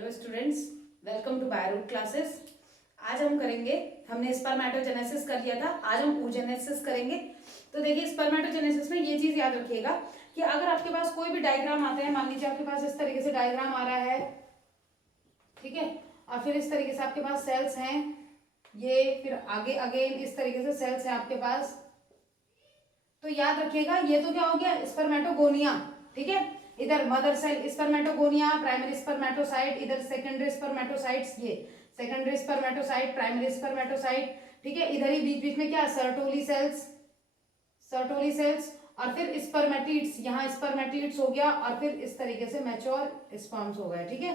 Hello students, welcome to Bioroot classes. आज हम करेंगे, हमने स्पर्मेटोजेनेसिस कर लिया था, आज हम oogenesis करेंगे। तो देखिए स्पर्मेटोजेनेसिस में ये चीज याद रखिएगा कि अगर आपके पास कोई भी डायग्राम आता है, मान लीजिए आपके पास इस तरीके से डायग्राम आ रहा है, ठीक है, और फिर इस तरीके से आपके पास सेल्स हैं, ये फिर आगे अगेन इस तरीके से सेल्स हैं आपके पास, तो याद रखिएगा ये तो क्या हो गया, स्पर्मेटोगोनिया। ठीक है, इधर mother cell spermatogonia, primary spermatocyte, इधर सेकेंडरी स्पर्मेटोसाइट्स, ये सेकेंडरी स्पर्मेटोसाइट, प्राइमरी स्पर्मेटोसाइट। ठीक है, इधर ही बीच बीच में क्या, सर्टोली सेल्स, सर्टोली सेल्स, और फिर स्पर्मेटिड्स, यहाँ स्पर्मेटिड्स हो गया, और फिर इस तरीके से मैच्योर स्पर्म्स हो गए। ठीक है,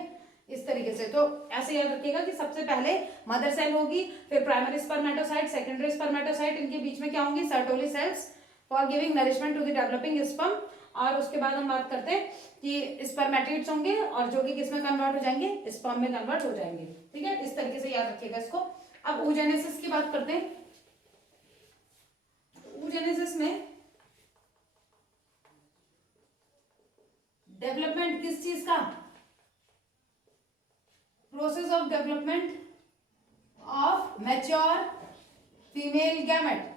इस तरीके से। तो ऐसे याद रखिएगा कि सबसे पहले मदर सेल होगी, फिर प्राइमरी स्पर्मेटोसाइट, सेकेंडरी स्पर्मेटोसाइट, इनके बीच में क्या होंगी, Sertoli cells for giving nourishment to the developing sperm. और उसके बाद हम बात करते हैं कि स्पर्मेटिड्स होंगे और जो कि किस में कन्वर्ट हो जाएंगे, स्पर्म में कन्वर्ट हो जाएंगे। ठीक है, इस तरीके से याद रखिएगा इसको। अब oogenesis की बात करते हैं। oogenesis में डेवलपमेंट किस चीज का, process of development of mature female gamete,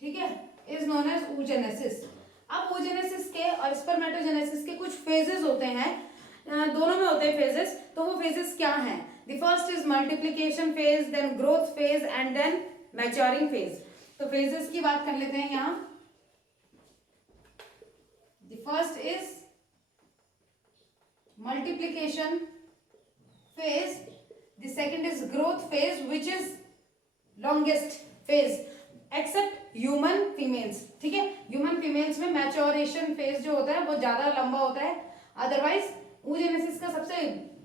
ठीक है, इज नोन एज oogenesis। अब oogenesis के और स्पर्मेटोजेनेसिस के कुछ फेजेस होते हैं, दोनों में होते हैं फेजेस। तो वो फेजेस क्या हैं? The first is multiplication phase, then growth phase and then maturing phase. तो फेजेस की बात कर लेते हैं यहां। The first is multiplication phase, the second is growth phase which is longest phase except human females. ठीक है, ह्यूमन फीमेल्स में मैच्योरेशन फेज जो होता है वो ज्यादा लंबा होता है, अदरवाइज oogenesis का सबसे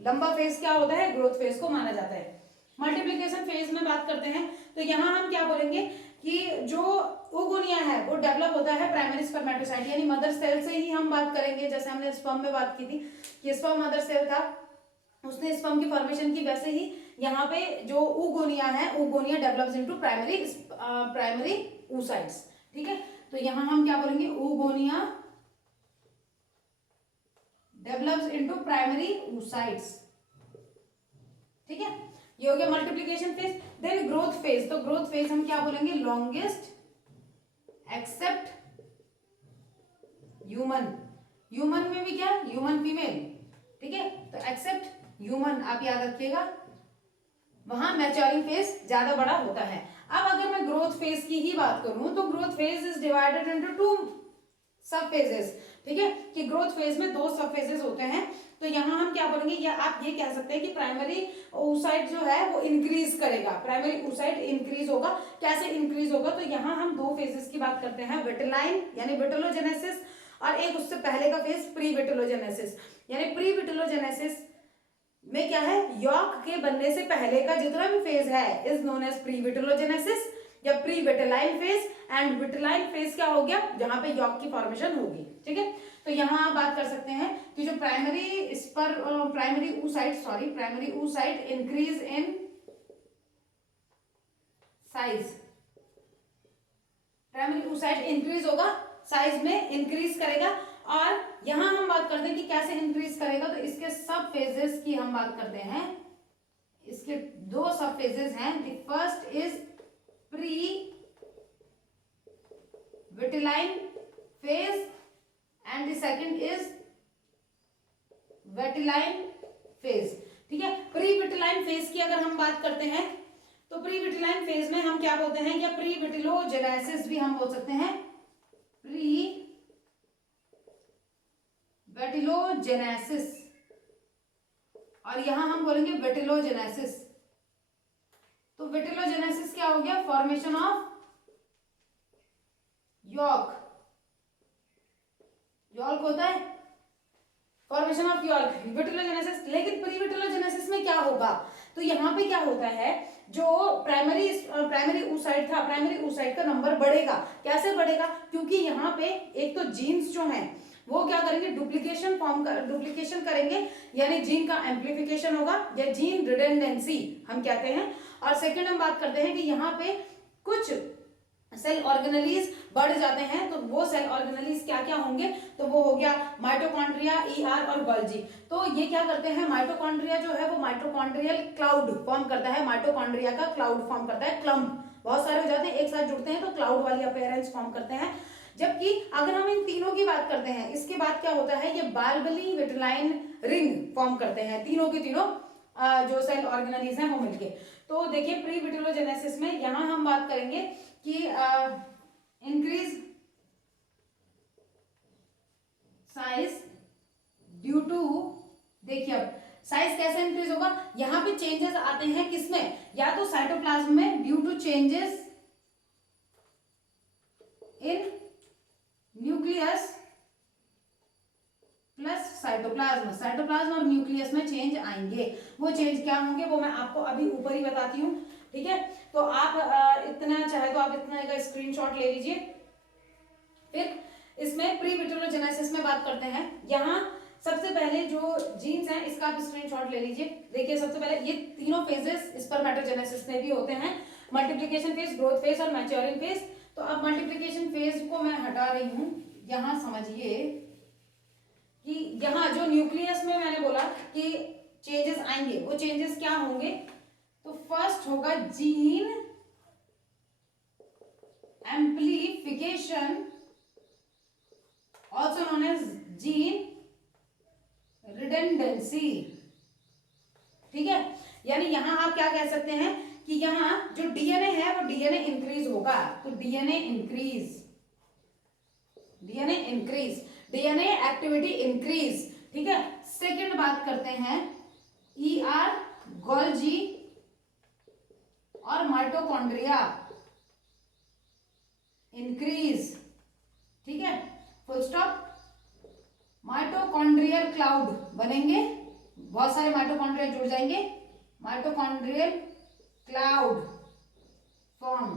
लंबा फेज क्या होता है, ग्रोथ फेज को माना जाता है। मल्टीप्लिकेशन फेज में बात करते हैं तो यहां हम क्या बोलेंगे कि जो oogonia है वो डेवलप होता है प्राइमरी स्पर्मेटोसाइट यानी मदर सेल से ही हम बात करेंगे। जैसे हमने स्पर्म में बात की थी कि स्पर्म मदर सेल था, उसने स्पर्म की फॉर्मेशन की, वैसे ही यहाँ पे जो oogonia है, oogonia develops into primary oocytes। ठीक है, तो यहाँ हम क्या बोलेंगे, oogonia develops into primary oocytes। ठीक है, ये हो गया multiplication phase. Then growth phase, तो ग्रोथ फेज हम क्या बोलेंगे, लॉन्गेस्ट एक्सेप्ट ह्यूमन, ह्यूमन में भी क्या, ह्यूमन फीमेल। ठीक है, तो एक्सेप्ट ह्यूमन आप याद रखिएगा, वहां मैच्योरिंग फेज ज्यादा बड़ा होता है। अब अगर मैं ग्रोथ फेज की ही बात करूं तो growth phase is divided into two सब फेजेस। ठीक है, कि ग्रोथ फेज में दो सब फेजेस होते हैं। तो यहां हम क्या बोलेंगे, या आप ये कह सकते हैं कि प्राइमरी oocyte जो है वो इंक्रीज करेगा, प्राइमरी oocyte इंक्रीज होगा। कैसे इंक्रीज होगा, तो यहां हम दो फेजेस की बात करते हैं, विटिलाइन यानी विटिलोजेनेसिस, और एक उससे पहले का फेज प्री विटिलोजेनेसिस। यानी प्री विटिलोजेनेसिस में क्या है, यॉक के बनने से पहले का जितना भी फेज है is known as pre vitellogenesis या pre vitelline phase. And vitelline phase क्या हो गया, जहां पे यॉक की फॉर्मेशन होगी। ठीक है, तो यहां आप बात कर सकते हैं कि जो primary oocyte increase in size, primary oocyte increase होगा, साइज में इंक्रीज करेगा। और यहां हम बात करते हैं कि कैसे इंक्रीज करेगा, तो इसके सब फेजेस की हम बात करते हैं। इसके दो सब फेजेस हैं, the first is pre vitelline phase and the second is vitelline phase. ठीक है, प्री विटिलाइन फेज की अगर हम बात करते हैं तो प्री विटिलाइन फेज में हम क्या बोलते हैं, या प्री विटिलोजेनेसिस भी हम बोल सकते हैं, प्री विटिलोजेनेसिस, और यहां हम बोलेंगे विटिलोजेनेसिस। तो विटिलोजेनेसिस क्या हो गया, फॉर्मेशन ऑफ यॉक, यॉल्क होता है, फॉर्मेशन ऑफ यॉल्क, विटिलोजेनेसिस। लेकिन प्री विटिलोजेनेसिस में क्या होगा, तो यहाँ पे क्या होता है, जो प्राइमरी oocyte था, प्राइमरी oocyte का नंबर बढ़ेगा। कैसे बढ़ेगा, क्योंकि यहाँ पे एक तो जीन्स जो हैं वो क्या करेंगे, डुप्लीकेशन करेंगे, यानी जीन का एम्प्लीफिकेशन होगा या जीन रिडंडेंसी हम कहते हैं। और सेकंड हम बात करते हैं कि यहाँ पे कुछ सेल ऑर्गेनेलीज बढ़ जाते हैं, तो वो सेल ऑर्गेनेलीज क्या क्या होंगे, तो वो हो गया माइटोकॉन्ड्रिया, ईआर और गोल्जी। तो ये क्या करते हैं, माइटोकॉन्ड्रिया जो है वो माइटोकॉन्ड्रियल क्लाउड फॉर्म करता है, माइटोकॉन्ड्रिया का क्लाउड फॉर्म करता है, क्लम्प बहुत सारे हो जाते हैं, एक साथ जुड़ते हैं तो क्लाउड वाली अपीयरेंस फॉर्म करते हैं। जबकि अगर हम इन तीनों की बात करते हैं, इसके बाद क्या होता है, ये बाल्बनी विटिलाइन रिंग फॉर्म करते हैं, तीनों के तीनों जो सेल ऑर्गेनेलीज हैं वो मिलके। तो देखिए प्री विटिलोजेनेसिस में यहां हम बात करेंगे कि इंक्रीज साइज ड्यू टू, देखिए अब साइज कैसे इंक्रीज होगा, यहां पे चेंजेस आते हैं किसमें, या तो साइटोप्लाज्म में due to changes in nucleus plus cytoplasm, cytoplasm और न्यूक्लियस में चेंज आएंगे। वो चेंज क्या होंगे वो मैं आपको अभी ऊपर ही बताती हूँ, ठीक है। तो आप इतना चाहे तो आप इतना का स्क्रीनशॉट ले लीजिए। फिर इसमें प्री विटिलोजेनेसिस में बात करते हैं, यहाँ सबसे पहले जो जीन्स हैं इसका आप स्क्रीनशॉट ले लीजिए। देखिए सबसे पहले ये तीनों फेजेस स्पर्मेटोजेनेसिस में भी होते हैं, मल्टीप्लिकेशन फेज, ग्रोथ फेज और मैच्योरिंग फेज। तो अब मल्टीप्लिकेशन फेज को मैं हटा रही हूँ, यहाँ समझिए कि यहाँ जो न्यूक्लियस में मैंने बोला कि चेंजेस आएंगे, वो चेंजेस क्या होंगे, तो फर्स्ट होगा gene amplification, also known as gene redundancy, ठीक है। यानी यहां आप क्या कह सकते हैं कि यहाँ जो डीएनए है वो डीएनए इंक्रीज होगा, तो DNA increase, DNA increase, DNA activity increase, ठीक है। सेकंड बात करते हैं ईआर, गोल्जी और माइटोकॉन्ड्रिया इंक्रीज, ठीक है, फुल स्टॉप। माइटोकॉन्ड्रियल क्लाउड बनेंगे, बहुत सारे माइटोकॉन्ड्रिया जुड़ जाएंगे, माइटोकॉन्ड्रियल क्लाउड फॉर्म,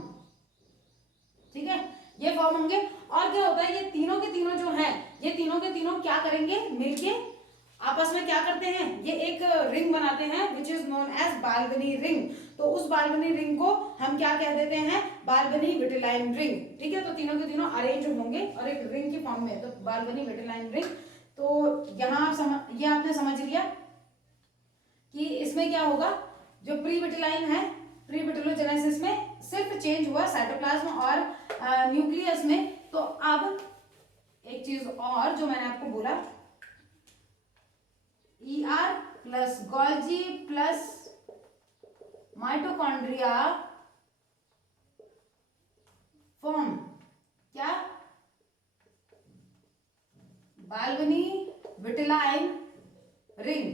ठीक है, ये फॉर्म होंगे। और क्या होता है, ये तीनों के तीनों जो हैं, ये तीनों के तीनों क्या करेंगे, मिलके आपस में क्या करते हैं, ये एक रिंग बनाते हैं which is known as Balbiani ring. तो उस बाल्बनी रिंग को हम क्या कह देते हैं, बाल्बनी विटिलाइन रिंग, ठीक है। तो तीनों के तीनों अरेंज होंगे और एक रिंग की फॉर्म में, तो बाल्बनी विटिलाइन रिंग। तो यहाँ ये आपने समझ लिया कि इसमें क्या होगा, जो प्री विटिलाइन है, प्री विटिलोजेनेसिस में सिर्फ चेंज हुआ साइटोप्लाज्म और न्यूक्लियस में। तो अब एक चीज और जो मैंने आपको बोला, ER plus Golgi plus mitochondria form क्या, बाल्बनी विटिलाइन रिंग,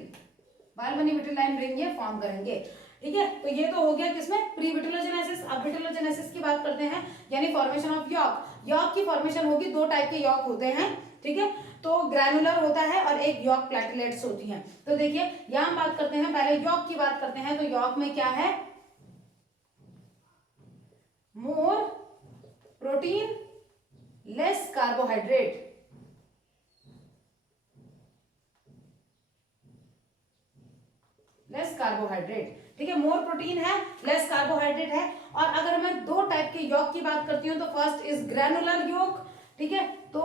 बाल्बनी विटिलाइन रिंग ये फॉर्म करेंगे, ठीक है। तो ये तो हो गया किसमें, प्री विटिलोजेनेसिस। अब विटिलोजेनेसिस की बात करते हैं, यानी फॉर्मेशन ऑफ यॉक। यॉक की फॉर्मेशन होगी, दो टाइप के यॉक होते हैं, ठीक है। तो ग्रैनुलर होता है और एक यॉक प्लेटलेट्स होती हैं। तो देखिए यहां हम बात करते हैं, पहले यॉक की बात करते हैं। तो यॉक में क्या है, more protein less carbohydrate, less carbohydrate, ठीक है। मोर प्रोटीन है, लेस कार्बोहाइड्रेट है। और अगर मैं दो टाइप के यॉक की बात करती हूं, तो फर्स्ट इज ग्रैनुलर यॉक, ठीक है। तो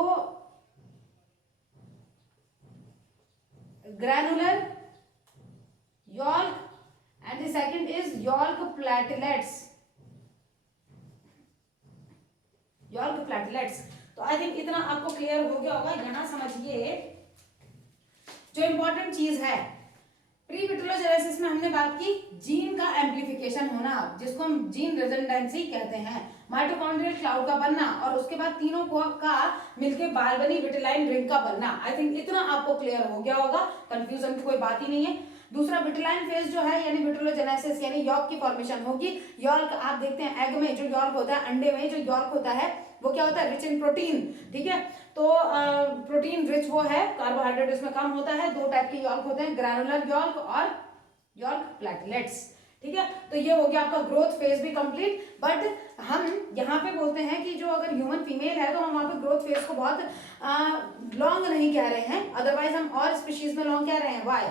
granular yolk and the second is yolk platelets, yolk platelets. तो आई थिंक इतना आपको क्लियर हो गया होगा। यहां समझिए जो इंपॉर्टेंट चीज है, प्री विटिलोजेनेसिस में हमने बात की जीन का एम्प्लीफिकेशन होना, जिसको हम जीन रिडंडेंसी कहते हैं, माइटोकॉन्ड्रियल क्लाउड का बनना, और उसके बाद तीनों को का मिलके बाल्बनी विटिलाइन रिंग का बनना। आई थिंक इतना आपको क्लियर हो गया होगा, कंफ्यूजन की कोई बात ही नहीं है। दूसरा विटिलाइन फेज जो है, यानी विटिलोजेनेसिस, यानी यॉर्क की फॉर्मेशन होगी। यॉर्क आप देखते हैं एग में जो यॉर्क होता है, अंडे में जो यॉर्क होता है वो क्या होता है, रिच इन प्रोटीन, ठीक है। तो प्रोटीन रिच वो है, कार्बोहाइड्रेट इसमें कम होता है। दो टाइप के यॉर्क होते हैं, ग्रैनुलर यॉर्क और यॉर्क प्लेटलेट्स, ठीक है। तो ये हो गया आपका ग्रोथ फेज भी कंप्लीट। बट हम यहाँ पे बोलते हैं कि जो अगर ह्यूमन फीमेल है तो हम वहाँ पे ग्रोथ फेज को बहुत लॉन्ग नहीं कह रहे हैं, अदरवाइज हम और स्पीशीज में लॉन्ग कह रहे हैं। वाई,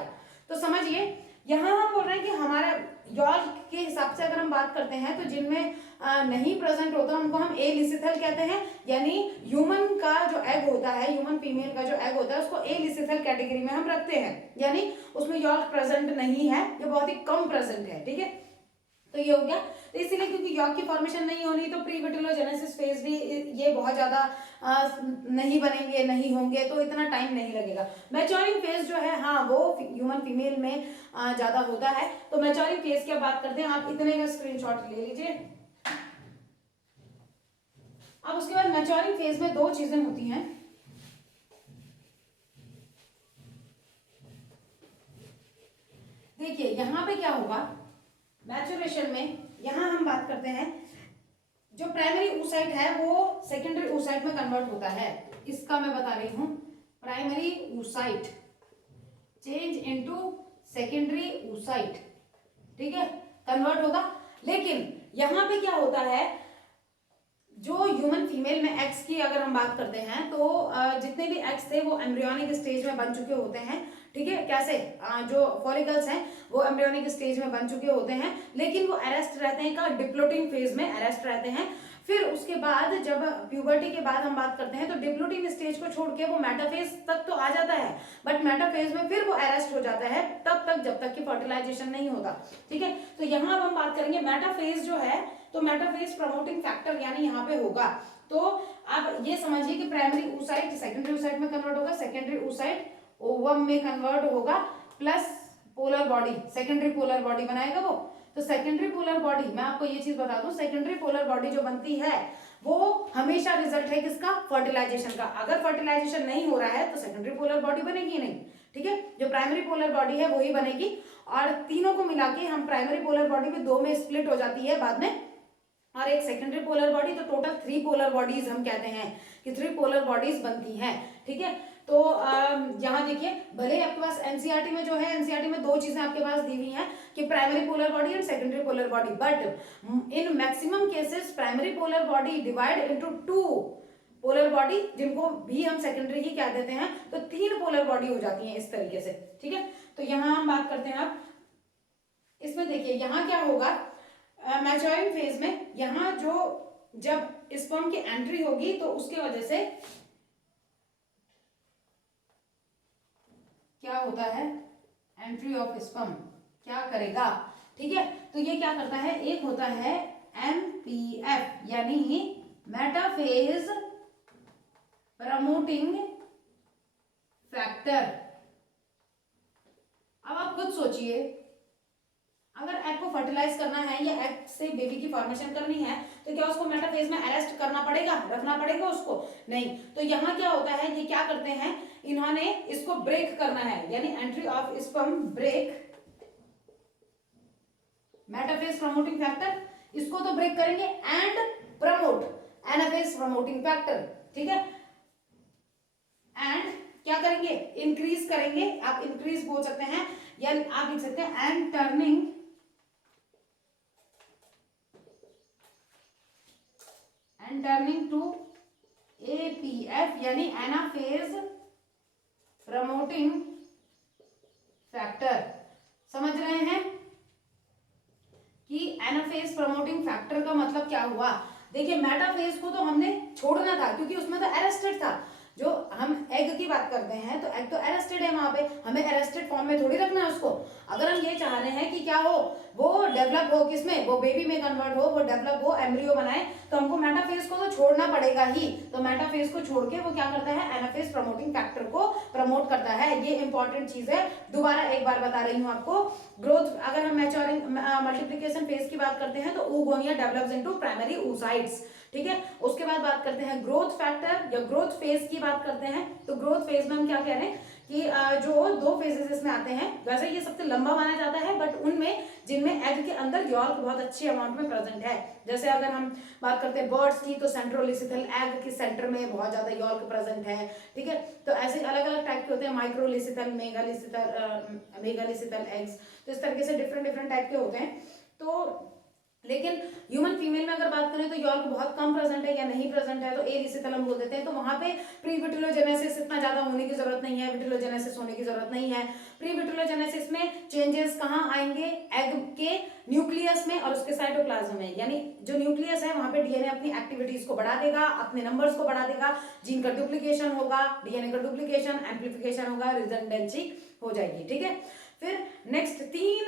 तो समझिए यहाँ हम बोल रहे हैं कि हमारा यॉल्क के हिसाब से अगर हम बात करते हैं तो जिनमें नहीं प्रेजेंट होता उनको हम एलिसिथल कहते हैं, यानी ह्यूमन का जो एग होता है, ह्यूमन फीमेल का जो एग होता है उसको एलिसिथल कैटेगरी में हम रखते हैं, यानी उसमें यॉल्क प्रेजेंट नहीं है, ये बहुत ही कम प्रेजेंट है। ठीक है, तो ये हो गया। तो इसीलिए क्योंकि यॉर्क की फॉर्मेशन नहीं होनी तो प्रीविटिलोजेनेसिस फेज भी ये बहुत ज्यादा नहीं बनेंगे, नहीं होंगे, तो इतना टाइम नहीं लगेगा। मैच्योरिंग फेज जो है हाँ वो ह्यूमन फीमेल में ज्यादा होता है। तो मैच्योरिंग फेज की बात करते हैं, आप इतने का स्क्रीनशॉट ले लीजिए। अब उसके बाद मैच्योरिंग फेज में दो चीजें होती हैं। देखिए यहाँ पे क्या होगा मैच्योरेशन में, यहां हम बात करते हैं जो प्राइमरी oocyte है वो सेकेंडरी oocyte में कन्वर्ट होता है। इसका मैं बता रही हूं, primary oocyte change into secondary oocyte, ठीक है, कन्वर्ट होगा। लेकिन यहां पे क्या होता है, जो ह्यूमन फीमेल में एग्स की अगर हम बात करते हैं तो जितने भी एग्स थे वो एम्ब्रियोनिक स्टेज में बन चुके होते हैं। ठीक है, कैसे जो फॉलिकल्स हैं वो एम्ब्रियोनिक स्टेज में बन चुके होते हैं, लेकिन वो अरेस्ट रहते हैं का डिप्लोटिंग फेज में अरेस्ट रहते हैं। फिर उसके बाद जब प्यूबर्टी के बाद हम बात करते हैं तो डिप्लोटिंग स्टेज को छोड़ के वो मेटाफेज तक तो आ जाता है, बट मेटाफेज में फिर वो अरेस्ट हो जाता है तब तक जब तक कि फर्टिलाइजेशन नहीं होता। ठीक है, तो यहाँ अब हम बात करेंगे मेटाफेज जो है, तो मेटाफेज प्रमोटिंग फैक्टर यानी यहाँ पे होगा। तो आप ये समझिए कि प्राइमरी oocyte सेकेंडरी oocyte में कन्वर्ट होगा, सेकेंडरी oocyte ओवम में कन्वर्ट होगा, plus polar body, secondary polar body बनाएगा वो। तो सेकेंडरी पोलर बॉडी, मैं आपको ये चीज बता दूं, सेकेंडरी पोलर बॉडी जो बनती है वो हमेशा रिजल्ट है किसका, फर्टिलाइजेशन का। अगर फर्टिलाइजेशन नहीं हो रहा है तो सेकेंडरी पोलर बॉडी बनेगी नहीं। ठीक है, जो प्राइमरी पोलर बॉडी है वही बनेगी, और तीनों को मिला के हम प्राइमरी पोलर बॉडी भी दो में स्प्लिट हो जाती है बाद में, और एक सेकेंडरी पोलर बॉडी, तो टोटल 3 पोलर बॉडीज हम कहते हैं कि 3 पोलर बॉडीज बनती हैं। ठीक है, तो यहाँ देखिए, भले आपके पास एनसीईआरटी में जो है, एनसीईआरटी में दो चीजें आपके पास दी हुई हैं कि primary polar body and secondary polar body, but in maximum cases primary polar body divide into 2 polar body, जिनको भी हम सेकेंडरी ही कह देते हैं, तो 3 पोलर बॉडी हो जाती हैं इस तरीके से। ठीक है, तो यहाँ हम बात करते हैं अब इसमें, देखिए यहाँ क्या होगा मैच्योरिंग फेज में, यहाँ जो जब स्पर्म की एंट्री होगी तो उसके वजह से क्या होता है, एंट्री ऑफ स्पर्म क्या करेगा। ठीक है, तो ये क्या करता है, एक होता है MPF यानी मेटाफेज प्रमोटिंग फैक्टर। अब आप खुद सोचिए, अगर एग को फर्टिलाइज करना है या एग से बेबी की फॉर्मेशन करनी है तो क्या उसको मेटाफेज में अरेस्ट करना पड़ेगा, रखना पड़ेगा उसको? नहीं। तो यहाँ क्या होता है, ये क्या करते हैं, इन्होंने इसको ब्रेक करना है, यानी entry of sperm break metaphase promoting factor, इसको तो ब्रेक करेंगे and promote anaphase promoting factor. ठीक है, एंड क्या करेंगे, इंक्रीज करेंगे, आप इंक्रीज बोल सकते हैं या आप लिख सकते हैं एंड टर्निंग टू APF यानी एनाफेज प्रमोटिंग फैक्टर। समझ रहे हैं कि एनाफेज प्रमोटिंग फैक्टर का मतलब क्या हुआ? देखिए, मेटाफेज को तो हमने छोड़ना था क्योंकि उसमें तो अरेस्टेड था। जो हम एग की बात करते हैं तो एग तो अरेस्टेड है, वहां पे हमें अरेस्टेड फॉर्म में थोड़ी रखना है उसको। अगर हम ये चाह रहे हैं कि क्या हो, वो डेवलप हो, किसमें, वो बेबी में कन्वर्ट हो, वो डेवलप हो, एम्ब्रियो बनाए, तो हमको मेटाफेज को तो छोड़ना पड़ेगा ही। तो मेटाफेज को छोड़ के वो क्या करता है, एनाफेज प्रमोटिंग फैक्टर को प्रमोट करता है। ये इंपॉर्टेंट चीज है, दोबारा एक बार बता रही हूँ आपको। ग्रोथ, अगर हम मैच्योरिंग मल्टीप्लिकेशन फेज की बात करते हैं तो oogonia develops into primary oocytes। ठीक है, उसके बाद बात करते हैं ग्रोथ फैक्टर या ग्रोथ फेज की बात करते हैं। तो ग्रोथ फेज में हम क्या कह रहे हैं कि जो 2 फेजेस इसमें आते हैं, वैसे ये सबसे लंबा माना जाता है, बट उनमें जिनमें एग के अंदर यॉल्क बहुत अच्छी अमाउंट में प्रेजेंट है। जैसे अगर हम बात करते हैं बर्ड्स की तो सेंट्रोलिसिथल एग के सेंटर में बहुत ज्यादा यॉल्क प्रेजेंट है। ठीक है, तो ऐसे अलग अलग टाइप के होते हैं, माइक्रोलिसिथल, मेगालिसिथल एग्स, तो इस तरीके से डिफरेंट डिफरेंट टाइप के होते हैं। तो लेकिन ह्यूमन फीमेल में अगर बात करें तो यॉल्क बहुत कम प्रेजेंट है या नहीं प्रेजेंट है, तो ए लिसिथल हम बोल देते हैं। तो वहां पे प्री विटिलोजेनेसिस इतना ज्यादा होने की जरूरत नहीं है, विटिलोजेनेसिस होने की जरूरत नहीं है। प्री विटिलोजेनेसिस में चेंजेस कहाँ आएंगे, एग के न्यूक्लियस में और उसके साइटोप्लाज्म में, यानी जो न्यूक्लियस है वहां पे डीएनए अपनी एक्टिविटीज को बढ़ा देगा, अपने नंबर्स को बढ़ा देगा, जीन का डुप्लीकेशन होगा, डीएनए का डुप्लीकेशन, एम्प्लीफिकेशन होगा, रिडंडेंसी हो जाएगी। ठीक है, फिर नेक्स्ट तीन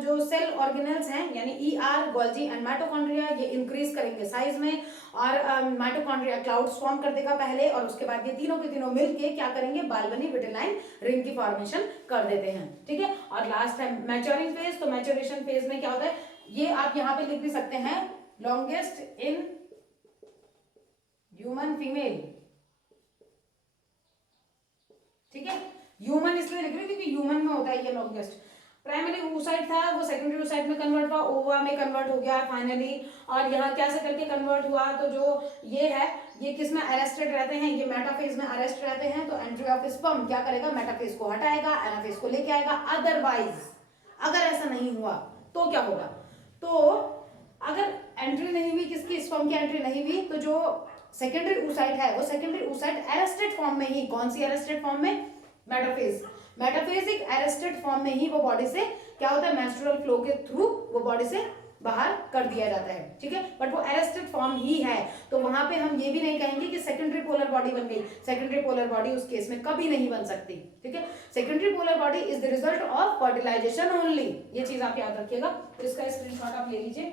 जो सेल ऑर्गेनेल्स हैं यानी ईआर, गोल्जी एंड माइटोकॉन्ड्रिया, ये इंक्रीज करेंगे साइज में और माइटोकॉन्ड्रिया क्लाउड्स फॉर्म कर देगा पहले, और उसके बाद ये तीनों के तीनों मिलके क्या करेंगे, बालबनी विटिलाइन रिंग की फॉर्मेशन कर देते हैं। ठीक है, और लास्ट है मैच्योरिंग फेज। तो मैच्योरेशन फेज में क्या होता है, ये आप यहाँ पे लिख भी सकते हैं, लॉन्गेस्ट इन ह्यूमन फीमेल। ठीक है, ह्यूमन इसलिए लिख रही हूँ क्योंकि ह्यूमन में होता है ये लॉन्गेस्ट। प्राइमरी oocyte था, वो सेकेंडरी oocyte में कन्वर्ट हुआ, ओवा में कन्वर्ट हो गया फाइनली, और यहाँ कैसे करके कन्वर्ट हुआ, तो जो ये है ये किस में अरेस्टेड रहते हैं, ये मेटाफेज में अरेस्ट रहते हैं। तो एंट्री ऑफ स्पर्म क्या करेगा, मेटाफेज को हटाएगा, एनाफेज को लेके आएगा। अदरवाइज अगर ऐसा नहीं हुआ तो क्या होगा, तो अगर एंट्री नहीं हुई, किसकी, स्पर्म की एंट्री नहीं हुई, तो जो सेकेंडरी oocyte है वो सेकेंडरी oocyte अरेस्टेड फॉर्म में ही, कौन सी अरेस्टेड फॉर्म में, मेटाफेज, मेटाफेजिक अरेस्टेड फॉर्म में ही वो बॉडी से क्या होता है, मेंस्ट्रुअल फ्लो के थ्रू वो बॉडी से बाहर कर दिया जाता है। ठीक है, बट वो अरेस्टेड फॉर्म ही है, तो वहां पे हम ये भी नहीं कहेंगे कि सेकेंडरी पोलर बॉडी बन गई। सेकेंडरी पोलर बॉडी उस केस में कभी नहीं बन सकती। ठीक है, secondary polar body is the result of fertilisation only, ये चीज आप याद रखिएगा। तो इसका स्क्रीनशॉट आप ले लीजिए।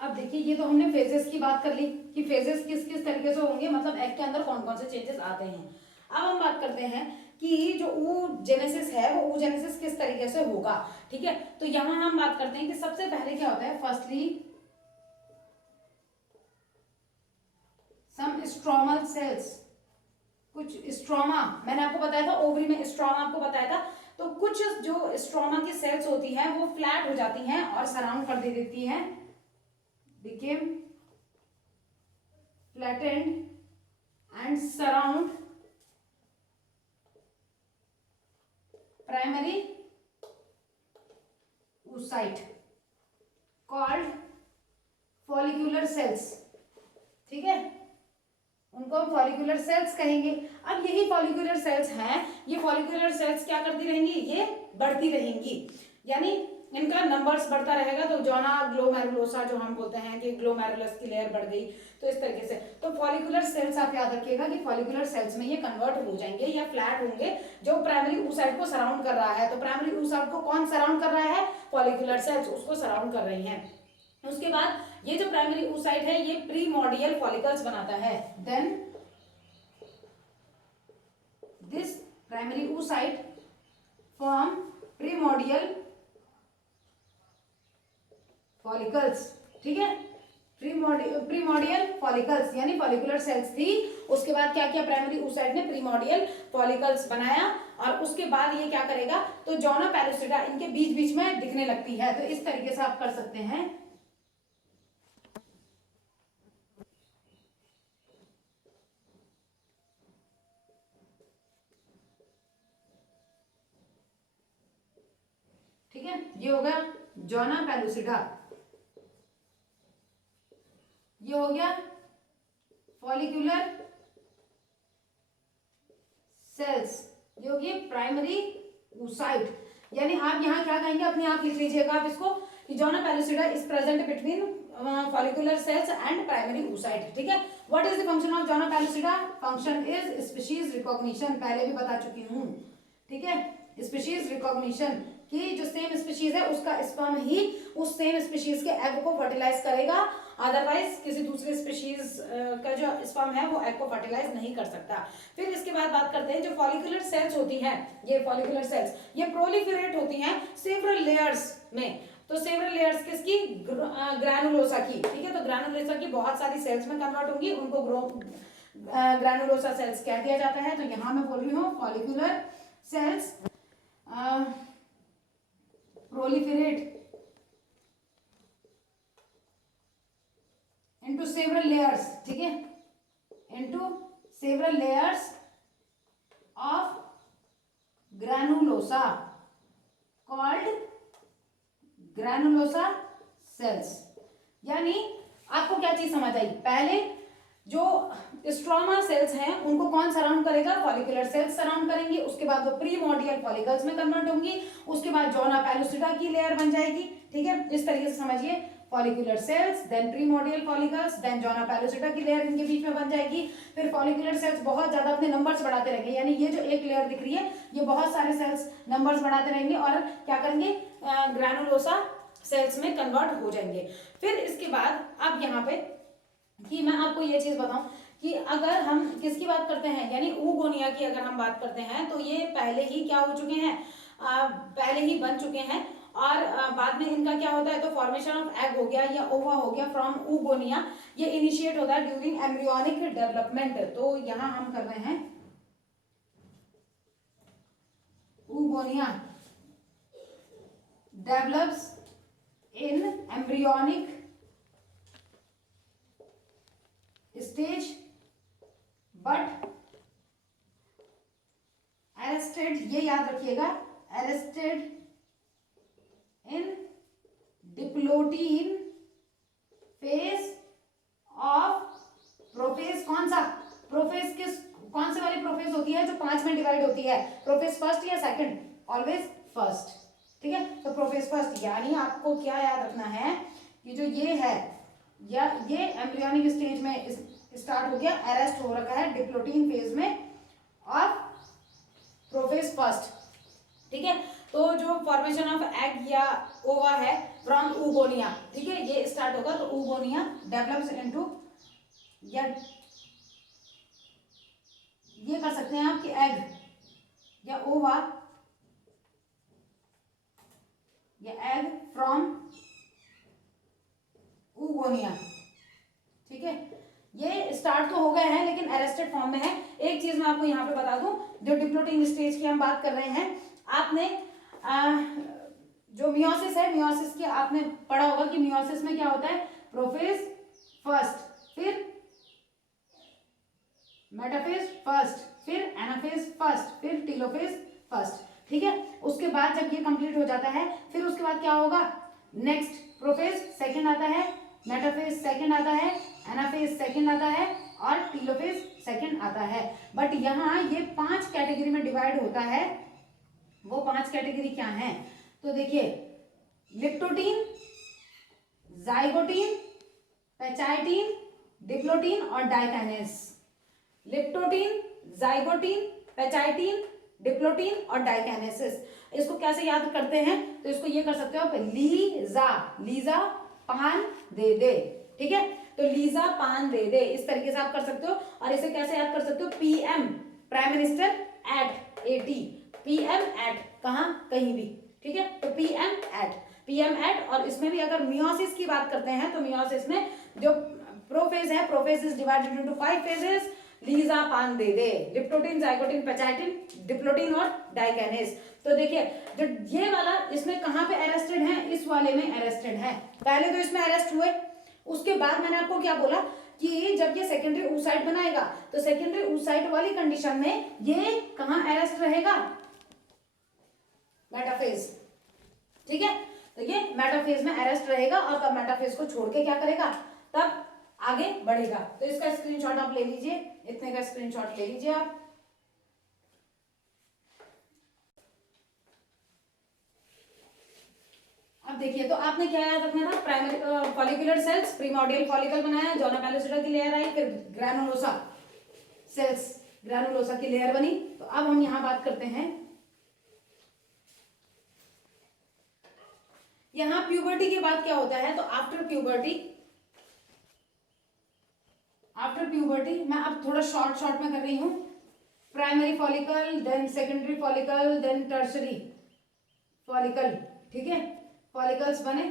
अब देखिए, ये तो हमने फेजेस की बात कर ली कि फेजेस किस किस तरीके से होंगे, मतलब एग के अंदर कौन कौन से चेंजेस आते हैं। अब हम बात करते हैं कि जो oogenesis है वो oogenesis किस तरीके से होगा। ठीक है, तो यहां हम बात करते हैं कि सबसे पहले क्या होता है, फर्स्टली सम स्ट्रोमल सेल्स, कुछ स्ट्रोमा, मैंने आपको बताया था ओवरी में स्ट्रोमा आपको बताया था, तो कुछ जो स्ट्रोमा की सेल्स होती हैं वो फ्लैट हो जाती हैं और सराउंड कर दे देती हैं, became flattened and surround primary oocyte called follicular cells। ठीक है, उनको हम फॉलिकुलर सेल्स कहेंगे। अब यही फॉलिकुलर सेल्स हैं, ये फॉलिकुलर सेल्स क्या करती रहेंगी, ये बढ़ती रहेंगी, यानी इनका नंबर्स बढ़ता रहेगा। तो जोना ग्लोमेरुलोसा जो हम बोलते हैं कि ग्लोमेरुलस की लेयर बढ़ गई, तो इस तरीके से। तो फॉलिकुलर सेल्स आप याद रखिएगा कि फॉलिकुलर सेल्स में ये कन्वर्ट हो जाएंगे या फ्लैट होंगे जो प्राइमरी oocyte को सराउंड कर रहा है। तो प्राइमरी oocyte को कौन सराउंड कर रहा है, फॉलिकुलर सेल्स उसको सराउंड कर रही हैं। उसके बाद ये जो प्राइमरी oocyte है ये प्रीमोडियल फॉलिकल्स बनाता है। Then this primary oocyte form primordial follicles. ठीक है, प्रीमोडियल फॉलिकल्स यानी फॉलिकुलर सेल्स थी, उसके बाद क्या किया, प्राइमरी oocyte ने प्रीमोडियल फॉलिकल्स बनाया, और उसके बाद ये क्या करेगा, तो जोना पैलुसिडा इनके बीच बीच में दिखने लगती है। तो इस तरीके से आप कर सकते हैं। ठीक है, ये हो गया जोना पैलुसिडा, ये हो गया फॉलिकुलर सेल्स, ये हो गई प्राइमरी oocyte। यानी आप यहाँ क्या कहेंगे, अपने आप लिख लीजिएगा आप इसको कि zona pellucida is present between follicular cells and primary oocyte। ठीक है, what is the function of zona pellucida, function is species recognition, पहले भी बता चुकी हूँ। ठीक है, स्पीशीज रिकॉग्निशन कि जो सेम स्पीशीज है उसका स्पर्म ही उस सेम स्पीशीज के एग को फर्टिलाइज करेगा, अदरवाइज किसी दूसरे स्पीशीज का जो स्पर्म है वो एग को फर्टिलाइज नहीं कर सकता। फिर इसके बाद बात करते हैं जो फॉलिकुलर सेल्स होती हैं, ये फॉलिकुलर सेल्स ये प्रोलिफरेट होती हैं सेवरल लेयर्स में। तो सेवरल लेयर्स किसकी, ग्रैनुलोसा की। ठीक है, तो ग्रैनुलोसा की बहुत सारी सेल्स में कन्वर्ट होंगी, उनको ग्रैनुलोसा सेल्स कह दिया जाता है। तो यहां मैं बोल रही हूँ follicular cells proliferate into several layers। ठीक है, into several layers granulosa, called granulosa cells. यानी आपको क्या चीज समझ आई, पहले जो स्ट्रोमा सेल्स हैं उनको कौन सराउंड करेगा, फॉलिकुलर सेल्स सराउंड करेंगे, उसके बाद वो प्रीमोर्डियल फॉलिकल्स में कन्वर्ट होंगी, उसके बाद जोना पेलोसिटा की लेयर बन जाएगी। ठीक है, इस तरीके से समझिए, follicular cells, then primordial follicles, then zona pellucida की लेयर इनके बीच में बन जाएगी। फिर फॉलिकुलर सेल्स बहुत ज्यादा अपने नंबर्स बढ़ाते रहेंगे, यानी ये जो एक लेयर दिख रही है ये बहुत सारे सेल्स नंबर्स बढ़ाते रहेंगे और क्या करेंगे, ग्रैनुलोसा सेल्स में कन्वर्ट हो जाएंगे। फिर इसके बाद अब यहाँ पे कि मैं आपको ये चीज बताऊं कि अगर हम किसकी बात करते हैं, यानी ऊगोनिया की अगर हम बात करते हैं तो ये पहले ही क्या हो चुके हैं, पहले ही बन चुके हैं और बाद में इनका क्या होता है, तो फॉर्मेशन ऑफ एग हो गया या ओवा हो गया फ्रॉम ऊगोनिया, ये इनिशिएट होता है ड्यूरिंग एम्ब्रियोनिक डेवलपमेंट। तो यहाँ हम कर रहे हैं oogonia develops in embryonic stage but arrested, ये याद रखिएगा, arrested in diplotene phase of prophase. कौन सा प्रोफेज, किस कौन से वाली प्रोफेज होती है जो 5 में डिवाइड होती है, प्रोफेज फर्स्ट या सेकंड, ऑलवेज फर्स्ट। ठीक है, तो प्रोफेज फर्स्ट, यानी आपको क्या याद रखना है कि जो ये है या ये एम्ब्रियोनिक स्टेज में स्टार्ट हो गया, अरेस्ट हो रखा है डिप्लोटीन फेज में और प्रोफेज फर्स्ट। ठीक है, तो जो फॉर्मेशन ऑफ एग या ओवा है फ्रॉम ऊगोनिया, ठीक है, ये स्टार्ट होगा, तो ऊगोनिया डेवलप्स इनटू, या ये कर सकते हैं आप कि एग या ओवा या एग फ्रॉम ऊगोनिया। ठीक है, ये स्टार्ट तो हो गए हैं लेकिन अरेस्टेड फॉर्म में है। एक चीज मैं आपको यहाँ पे बता दूं, जो डिप्लोटिन स्टेज की हम बात कर रहे हैं, आपने जो मियोसिस है, मियोसिस की आपने पढ़ा होगा कि मियोसिस में क्या होता है, प्रोफेज फर्स्ट, फिर मेटाफेज फर्स्ट, फिर एनाफेज फर्स्ट, फिर टेलोफेज फर्स्ट। ठीक है, उसके बाद जब ये कंप्लीट हो जाता है फिर उसके बाद क्या होगा, नेक्स्ट प्रोफेज सेकंड आता है, मेटाफेज सेकंड आता है, एनाफेज सेकंड आता है और टेलोफेज सेकंड आता है। बट यहाँ ये 5 कैटेगरी में डिवाइड होता है। वो 5 कैटेगरी क्या हैं, तो देखिए, लिप्टोटीन, जाइगोटीन, पेचाइटीन, डिप्लोटीन और डाइकाइनेस। लिप्टोटीन, जाइगोटीन, पेचाइटीन, डिप्लोटीन और डाइकाइनेसिस। इसको कैसे याद करते हैं, तो इसको ये कर सकते हो आप, लीजा, लीजा पान दे दे। ठीक है, तो लीजा पान दे दे, इस तरीके से आप कर सकते हो। और इसे कैसे याद कर सकते हो, PM, prime minister eight eighty, PM eight कहाँ, कहीं भी। ठीक है, तो पीएम एट। और इसमें भी अगर मियोसिस की बात करते हैं तो मियोसिस में जो प्रोफेज है, prophase is divided into 5 phases, Lisa पान दे दे, लिप्टोटीन, जाइगोटीन, पेचाइटिन, डिप्लोटीन और डाइकाइनेस। तो देखिए, जो ये वाला इसमें कहाँ पे अरेस्टेड है, इस वाले में अरेस्टेड है। पहले तो इसमें अरेस्ट हुए, उसके बाद मैंने आपको क्या बोला कि जब ये सेकेंडरी oocyte बनाएगा तो सेकेंडरी oocyte वाली कंडीशन में ये कहाँ अरेस्ट रहेगा, मेटाफेज। ठीक है, तो ये मेटाफेज में अरेस्ट रहेगा और तब मेटाफेज को छोड़ के क्या करेगा, तब आगे बढ़ेगा। तो इसका स्क्रीनशॉट आप ले लीजिए, इतने का स्क्रीनशॉट ले लीजिए आप। अब देखिए, तो आपने क्या याद रखना था, primary follicular cells, primordial follicle बनाया, जोना पेलोसिटा की लेयर आई, फिर ग्रैनुलोसा सेल्स, ग्रैनुलोसा की लेयर बनी। तो अब हम यहां बात करते हैं, यहां प्यूबर्टी के बाद क्या होता है, तो आफ्टर प्यूबर्टी मैं अब थोड़ा शॉर्ट में कर रही हूं, primary follicle, then secondary follicle, then tertiary follicle. ठीक है, फॉलिकल्स बने,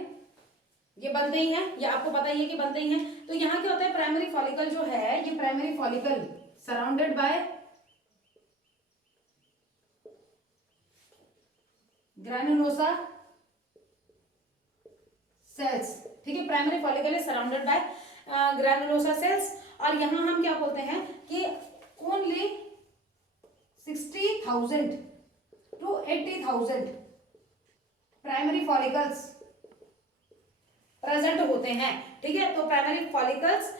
ये बनते ही हैं, ये आपको पता ही है कि बनते ही हैं। तो यहाँ क्या होता है, प्राइमरी फॉलिकल जो है, ये primary follicle surrounded by granulosa cells. ठीक है, primary follicle is surrounded by granulosa cells. और यहाँ हम क्या बोलते हैं कि only 60,000 to 80,000 primary follicles present होते हैं, ठीक है। तो primary follicles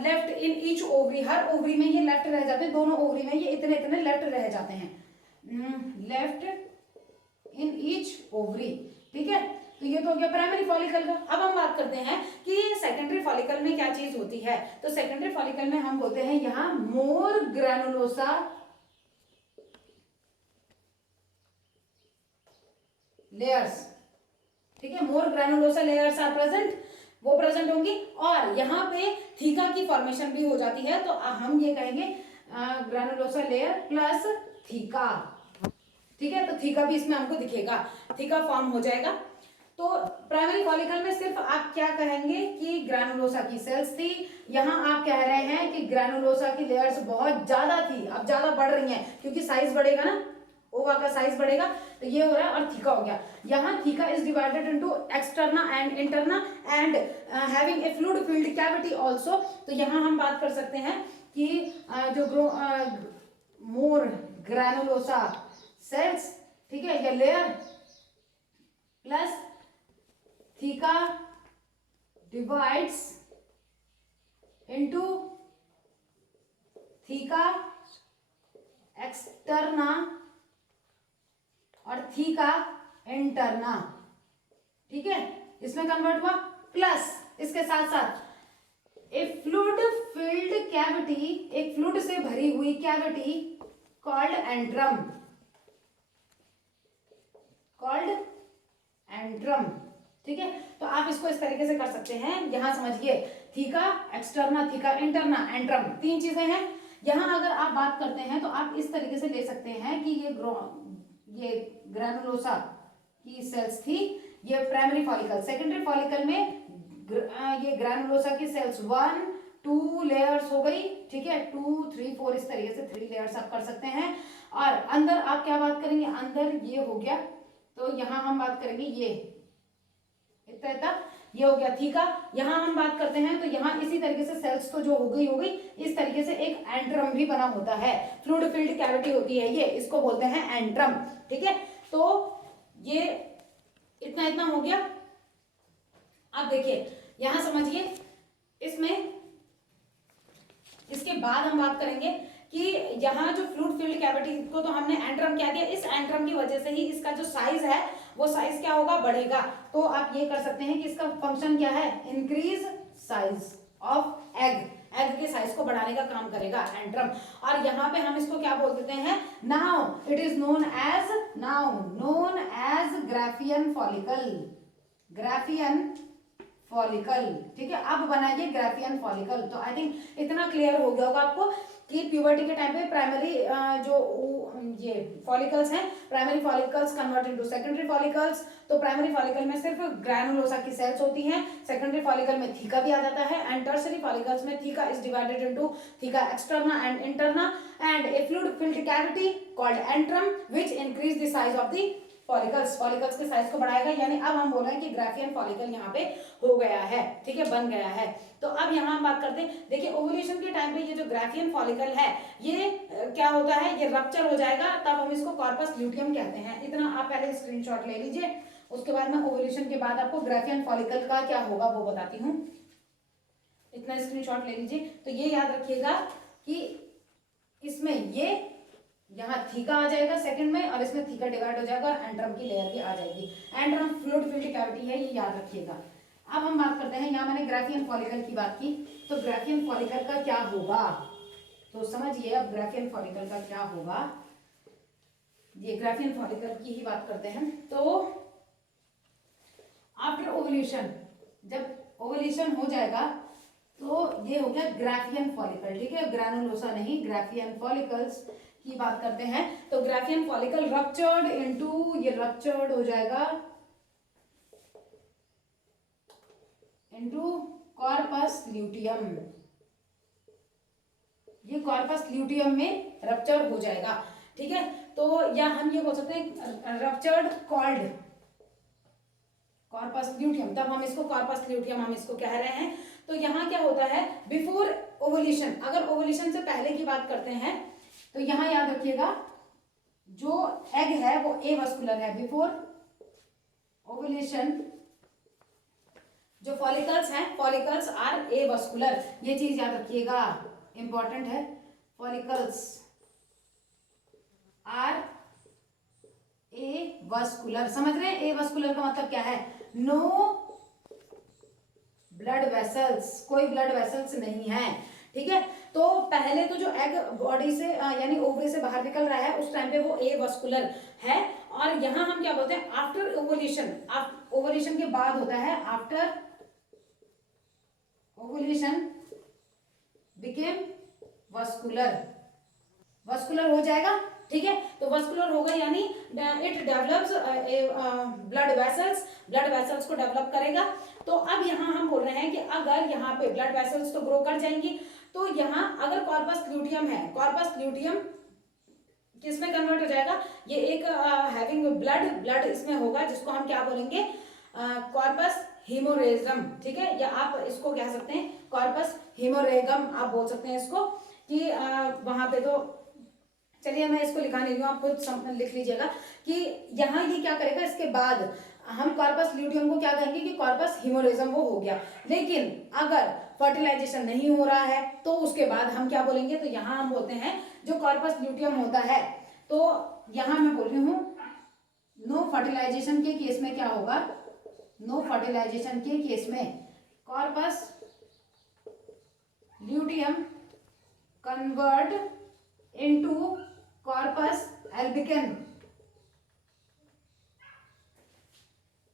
left in each ovary, her ovary में ये लेफ्ट रह जाते हैं, दोनों ओवरी में ये इतने इतने लेफ्ट रह जाते हैं, लेफ्ट इन ईच ओवरी, ठीक है। तो ये तो हो गया प्राइमरी फॉलिकल का। अब हम बात करते हैं कि सेकेंडरी फॉलिकल में क्या चीज होती है। तो सेकेंडरी फॉलिकल में हम बोलते हैं यहां मोर ग्रैनुलोसा लेयर्स, ठीक है। मोर ग्रैनुलोसा लेयर्स आर प्रेजेंट, वो प्रेजेंट होंगी, और यहाँ पे थीका की फॉर्मेशन भी हो जाती है। तो हम ये कहेंगे ग्रैनुलोसा लेयर प्लस थीका, ठीक है। तो थीका भी इसमें हमको दिखेगा, थीका फॉर्म हो जाएगा। तो प्राइमरी फॉलिकल में सिर्फ आप क्या कहेंगे कि ग्रैनुलोसा की सेल्स थी, यहाँ आप कह रहे हैं कि ग्रैनुलोसा की लेयर्स बहुत ज्यादा थी, अब ज्यादा बढ़ रही हैं क्योंकि साइज बढ़ेगा ना, ओवा का साइज बढ़ेगा, तो ये हो रहा है, और थीका हो गया। यहाँ theca is divided into externa and interna and having a fluid filled cavity also. तो यहाँ हम बात कर सकते हैं कि जो मोर ग्रैनुलोसा सेल्स, ठीक है, ये layer plus theca divides into theca externa और थीका इंटरना, ठीक है, इसमें कन्वर्ट हुआ। प्लस इसके साथ साथ ए फ्लूइड फिल्ड कैविटी, एक फ्लूइड से भरी हुई cavity called antrum, called antrum, ठीक है। तो आप इसको इस तरीके से कर सकते हैं, यहां समझिए theca externa, theca interna, antrum, तीन चीजें हैं। यहां अगर आप बात करते हैं तो आप इस तरीके से ले सकते हैं कि ये ग्रैनुलोसा की सेल्स थी, ये प्राइमरी फॉलिकल। सेकेंडरी फॉलिकल में ये ग्रैनुलोसा की सेल्स 1 2 लेयर्स हो गई, ठीक है, 2 3 4 इस तरीके से 3 लेयर्स आप कर सकते हैं। और अंदर आप क्या बात करेंगे, अंदर ये हो गया, तो यहां हम बात करेंगे ये इतना, ये हो गया थीका। यहां हम बात करते हैं तो यहां इसी तरीके से सेल्स तो जो हो गई, इस तरीके से एक एंट्रम भी बना होता है, फ्लूइड फिल्ड कैविटी होती है ये, इसको बोलते हैं एंट्रम, ठीक है। तो ये इतना इतना हो गया। अब देखिए यहां समझिए, इसमें इसके बाद हम बात करेंगे कि यहाँ जो फ्लूइड फिल्ड कैविटी को तो हमने एंट्रम क्या दिया, इस एंट्रम की वजह से ही इसका जो साइज है वो साइज क्या होगा, बढ़ेगा। तो आप ये कर सकते हैं कि इसका फंक्शन क्या है, increase size of egg, egg के साइज को बढ़ाने का काम करेगा एंट्रम। और यहाँ पे हम इसको क्या बोल देते हैं, now it is known as Graafian follicle, Graafian follicle, ठीक है। अब बनाइए ग्राफियन फॉलिकल। तो आई थिंक इतना क्लियर हो गया होगा आपको कि प्यूबर्टी के टाइम पे प्राइमरी जो ये फॉलिकल्स हैं, primary follicles convert into secondary follicles. तो प्राइमरी फॉलिकल में सिर्फ ग्रैनुलोसा की सेल्स होती हैं, सेकेंडरी फॉलिकल में थीका भी आ जाता है, एंड टर्शियरी फॉलिकल्स में theca is divided into theca externa and interna and A fluid filled cavity called antrum which increase the size of the follicles, follicles के size को बढ़ाएगा। यानी अब हम बोल रहे हैं कि ग्राफियन फॉलिकल यहाँ पे हो गया है, ठीक है, बन गया है। तो अब यहाँ हम बात करते हैं, देखिए ओव्यूलेशन के टाइम पे ये जो ग्राफियन फॉलिकल है ये क्या होता है, ये रप्चर हो जाएगा, तब हम इसको कॉर्पस ल्यूटियम कहते हैं। इतना आप पहले स्क्रीनशॉट ले लीजिए, उसके बाद में ओव्यूलेशन के बाद आपको ग्राफियन फॉलिकल का क्या होगा वो बताती हूँ। इतना स्क्रीनशॉट ले लीजिए। तो ये याद रखिएगा कि इसमें ये यहाँ थीका आ जाएगा सेकंड में, और इसमें थीका डिवाइड हो जाएगा और एंट्रम की लेयर भी आ जाएगी। एंट्रम फ्लूइड फिल्ड कैविटी है, ये याद रखिएगा। अब हम बात करते हैं, यहाँ मैंने ग्राफियन फॉलिकल की बात की, तो ग्राफियन फॉलिकल का क्या होगा, तो समझिए अब ग्राफियन फॉलिकल का क्या होगा। ये ग्राफियन फॉलिकल की ही बात करते हैं। तो आफ्टर ओवुलेशन, जब ओवुलेशन हो जाएगा तो ये हो गया ग्राफियन फॉलिकल, ठीक है, ग्रैनुलोसा नहीं, ग्राफियन फॉलिकल्स की बात करते हैं। तो ग्राफियन फॉलिकल रप्चर्ड इनटू, ये रप्चर्ड हो जाएगा इनटू कॉर्पस ल्यूटियम, ये कॉर्पस ल्यूटियम में रप्चर हो जाएगा, ठीक है। तो या हम ये बोल सकते हैं रप्चर्ड कॉल्ड कॉर्पस ल्यूटियम, तब हम इसको कॉर्पस ल्यूटियम हम इसको कह रहे हैं। तो यहाँ क्या होता है, बिफोर ओवुलेशन, अगर ओवुलेशन से पहले की बात करते हैं तो यहाँ याद रखिएगा जो एग है वो ए वस्कुलर है। बिफोर ओवुलेशन जो फॉलिकल्स हैं, फॉलिकल्स आर ए वस्कुलर, ये चीज याद रखिएगा, इंपॉर्टेंट है। फॉलिकल्स आर ए वस्कुलर, समझ रहे हैं? ए वस्कुलर का मतलब क्या है? नो ब्लड वेसल्स, कोई ब्लड वेसल्स नहीं है, ठीक है। तो पहले तो जो एग बॉडी से यानी ओवरी से बाहर निकल रहा है उस टाइम पे वो ए वस्कुलर है। और यहां हम क्या बोलते हैं? आफ्टर ओवुलेशन, ओवुलेशन के बाद होता है, after ovulation became vascular, vascular हो जाएगा, ठीक है। तो वस्कुलर होगा यानी it develops blood vessels, blood vessels को डेवलप करेगा। तो अब यहाँ हम बोल रहे हैं कि अगर यहाँ पे ब्लड वेसल्स तो ग्रो कर जाएंगी, तो यहाँ अगर कॉर्पस ल्यूटियम है, कॉर्पस ल्यूटियम किसमें कन्वर्ट हो जाएगा? ये एक हैविंग ब्लड इसमें होगा, जिसको हम क्या बोलेंगे? कॉर्पस हीमोरेगम, ठीक है। या आप इसको कह सकते हैं कॉर्पस हीमोरेगम, आप बोल सकते हैं इसको कि वहां पे तो चलिए मैं इसको लिखा नहीं रही हूँ, आप खुद लिख लीजिएगा कि यहाँ ये क्या करेगा। इसके बाद हम कॉर्पस ल्यूटियम को क्या कहेंगे कि कॉर्पस हीमोरेगम वो हो गया। लेकिन अगर फर्टिलाइजेशन नहीं हो रहा है तो उसके बाद हम क्या बोलेंगे? तो यहाँ हम बोलते हैं जो कॉर्पस ल्यूटियम होता है, तो यहाँ मैं बोल रही हूँ नो फर्टिलाइजेशन के केस में क्या होगा? नो फर्टिलाइजेशन के केस में corpus luteum convert into corpus albicans,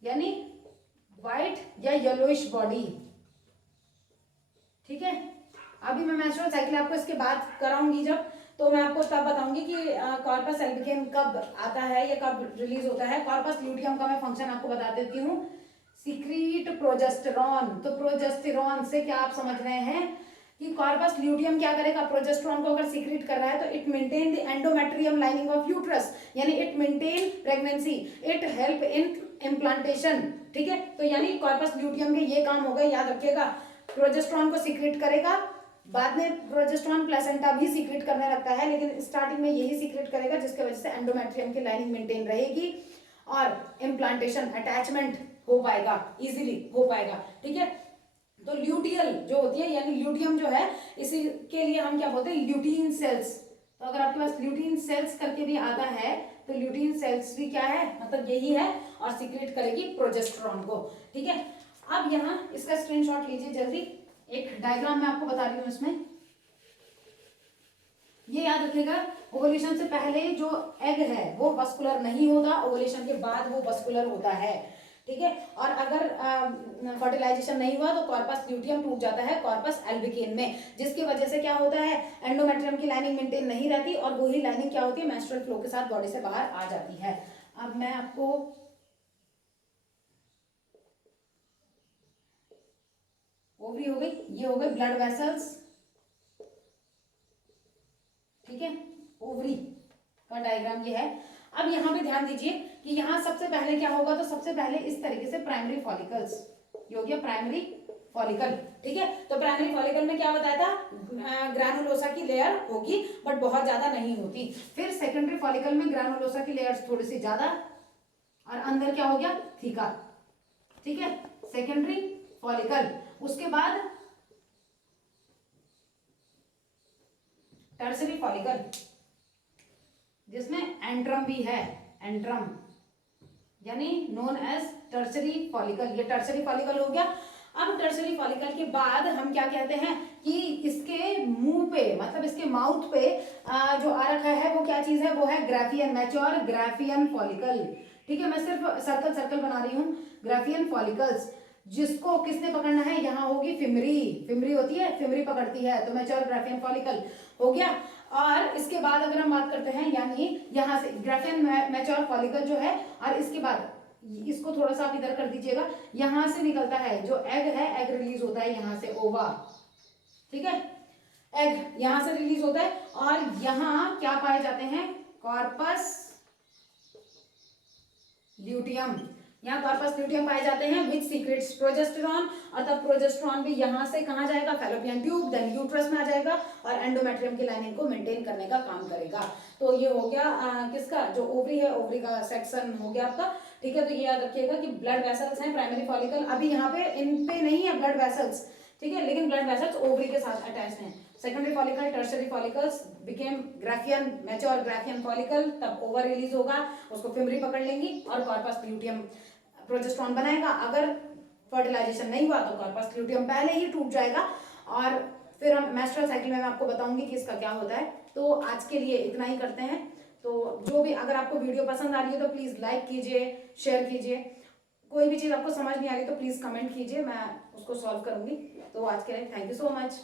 यानी व्हाइट या येलोइश बॉडी, ठीक है। अभी मैं मेंस्ट्रुअल साइकिल आपको इसके बाद कराऊंगी जब, तो मैं आपको तब बताऊंगी कि कॉर्पस एल्बिकन कब आता है या कब रिलीज होता है। कॉर्पस ल्यूटियम का मैं फंक्शन आपको बता देती हूँ, सीक्रीट प्रोजेस्टेरॉन। तो प्रोजेस्टेरॉन से क्या आप समझ रहे हैं कि कॉर्पस ल्यूटियम क्या करेगा? प्रोजेस्टेरॉन को अगर सीक्रेट कर रहा है तो it maintain the endometrium lining of uterus, यानी it maintain pregnancy, it help in implantation, ठीक है। तो यानी कॉर्पस ल्यूटियम के ये काम हो गए, याद रखिएगा। प्रोजेस्टेरॉन को सीक्रेट करेगा, बाद में प्रोजेस्टेरॉन प्लेसेंटा भी सीक्रेट करने लगता है, लेकिन स्टार्टिंग में यही सीक्रेट करेगा जिसकी वजह से एंडोमेट्रियम की लाइनिंग मेंटेन रहेगी और इम्प्लांटेशन अटैचमेंट हो पाएगा, इजीली हो पाएगा, ठीक है। तो ल्यूटियल जो होती है यानी ल्यूटियम जो है, इसी के लिए हम क्या बोलते हैं? Lutein cells. तो अगर आपके पास ल्यूटीन सेल्स करके भी आता है तो ल्यूटीन सेल्स भी क्या है? मतलब यही है, और सीक्रेट करेगी प्रोजेस्टेरॉन को, ठीक है। अब यहाँ इसका स्क्रीनशॉट लीजिए जल्दी, एक डायग्राम मैं आपको बता रही हूँ इसमें, ये याद रखिएगा। ओवुलेशन से पहले जो एग है वो वस्कुलर नहीं होता, ओवुलेशन के बाद वो वस्कुलर होता है, ठीक है। और अगर फर्टिलाइजेशन नहीं हुआ तो कॉर्पस ल्यूटियम टूट जाता है कॉर्पस एल्बिकेन में, जिसकी वजह से क्या होता है? एंडोमेट्रियम की लाइनिंग मेंटेन नहीं रहती और वही लाइनिंग क्या होती है? मेंस्ट्रुअल फ्लो के साथ बॉडी से बाहर आ जाती है। अब मैं आपको ओवरी हो गई, ये हो गए ब्लड वेसल्स, ठीक है। ओवरी का डायग्राम ये है। अब यहाँ पे ध्यान दीजिए कि यहाँ सबसे पहले क्या होगा? तो सबसे पहले इस तरीके से प्राइमरी फॉलिकल्स, ये हो गया प्राइमरी फॉलिकल, ठीक है। तो प्राइमरी फॉलिकल में क्या बताया था? ग्रैनुलोसा की लेयर होगी बट बहुत ज्यादा नहीं होती। फिर सेकेंडरी फॉलिकल में ग्रैनुलोसा की लेयर्स थोड़ी सी ज्यादा और अंदर क्या हो गया? थीका, ठीक है, सेकेंडरी फॉलिकल। उसके बाद टर्सरी फॉलिकल जिसमें एंट्रम भी है, एंट्रम यानी नोन एज टर्सरी फॉलिकल, ये टर्सरी फॉलिकल हो गया। अब टर्सरी फॉलिकल के बाद हम क्या कहते हैं कि इसके मुंह पे, मतलब इसके माउथ पे जो आ रखा है वो क्या चीज है? वो है ग्राफियन, मैच्योर ग्राफियन फॉलिकल, ठीक है। मैं सिर्फ सर्कल सर्कल बना रही हूँ। ग्राफियन फॉलिकल्स जिसको किसने पकड़ना है? यहाँ होगी फिमरी, फिमरी होती है, फिमरी पकड़ती है, तो मैच्योर ग्राफियन फॉलिकल हो गया। और इसके बाद अगर हम बात करते हैं, यानी यहाँ से ग्राफियन मैच्योर फॉलिकल जो है, और इसके बाद इसको थोड़ा सा आप इधर कर दीजिएगा, यहां से निकलता है जो एग है, एग रिलीज होता है यहाँ से, ओवा, ठीक है। एग यहां से रिलीज होता है और यहाँ क्या पाए जाते हैं? Corpus luteum. यहाँ कॉर्पस ल्यूटियम पाए जाते हैं विच सीक्रेट्स प्रोजेस्टेरॉन, और तब प्रोजेस्टेरॉन भी यहाँ से कहाँ जाएगा, फैलोपियन ट्यूब, देन यूट्रस में आ जाएगा और एंडोमेट्रियम की लाइनिंग को मेंटेन करने का काम करेगा। तो ये हो गया किसका, जो ओवरी है, ओवरी का सेक्शन हो गया आपका। ठीक है, तो ये याद रखिएगा कि ब्लड वेसल्स हैं, प्राइमरी फॉलिकल अभी यहाँ पे इन पे नहीं है ब्लड वेसल्स, ठीक है, लेकिन ब्लड वेसल्स ओवरी के साथ अटैच हैं। Secondary follicle, tertiary follicles became Graafian, mature Graafian follicle, तब ओवर रिलीज होगा, उसको फिमरी पकड़ लेंगी और कॉर्पस ल्यूटियम प्रोजेस्टेरॉन बनाएगा। अगर फर्टिलाइजेशन नहीं हुआ तो कॉर्पस ल्यूटियम पहले ही टूट जाएगा। और फिर हम मेंस्ट्रुअल साइकिल में मैं आपको बताऊंगी कि इसका क्या होता है। तो आज के लिए इतना ही करते हैं। तो जो भी, अगर आपको वीडियो पसंद आ रही है तो प्लीज लाइक कीजिए, शेयर कीजिए। कोई भी चीज आपको समझ नहीं आ रही तो प्लीज कमेंट कीजिए, मैं उसको सॉल्व करूंगी। तो आज के लिए थैंक यू सो मच।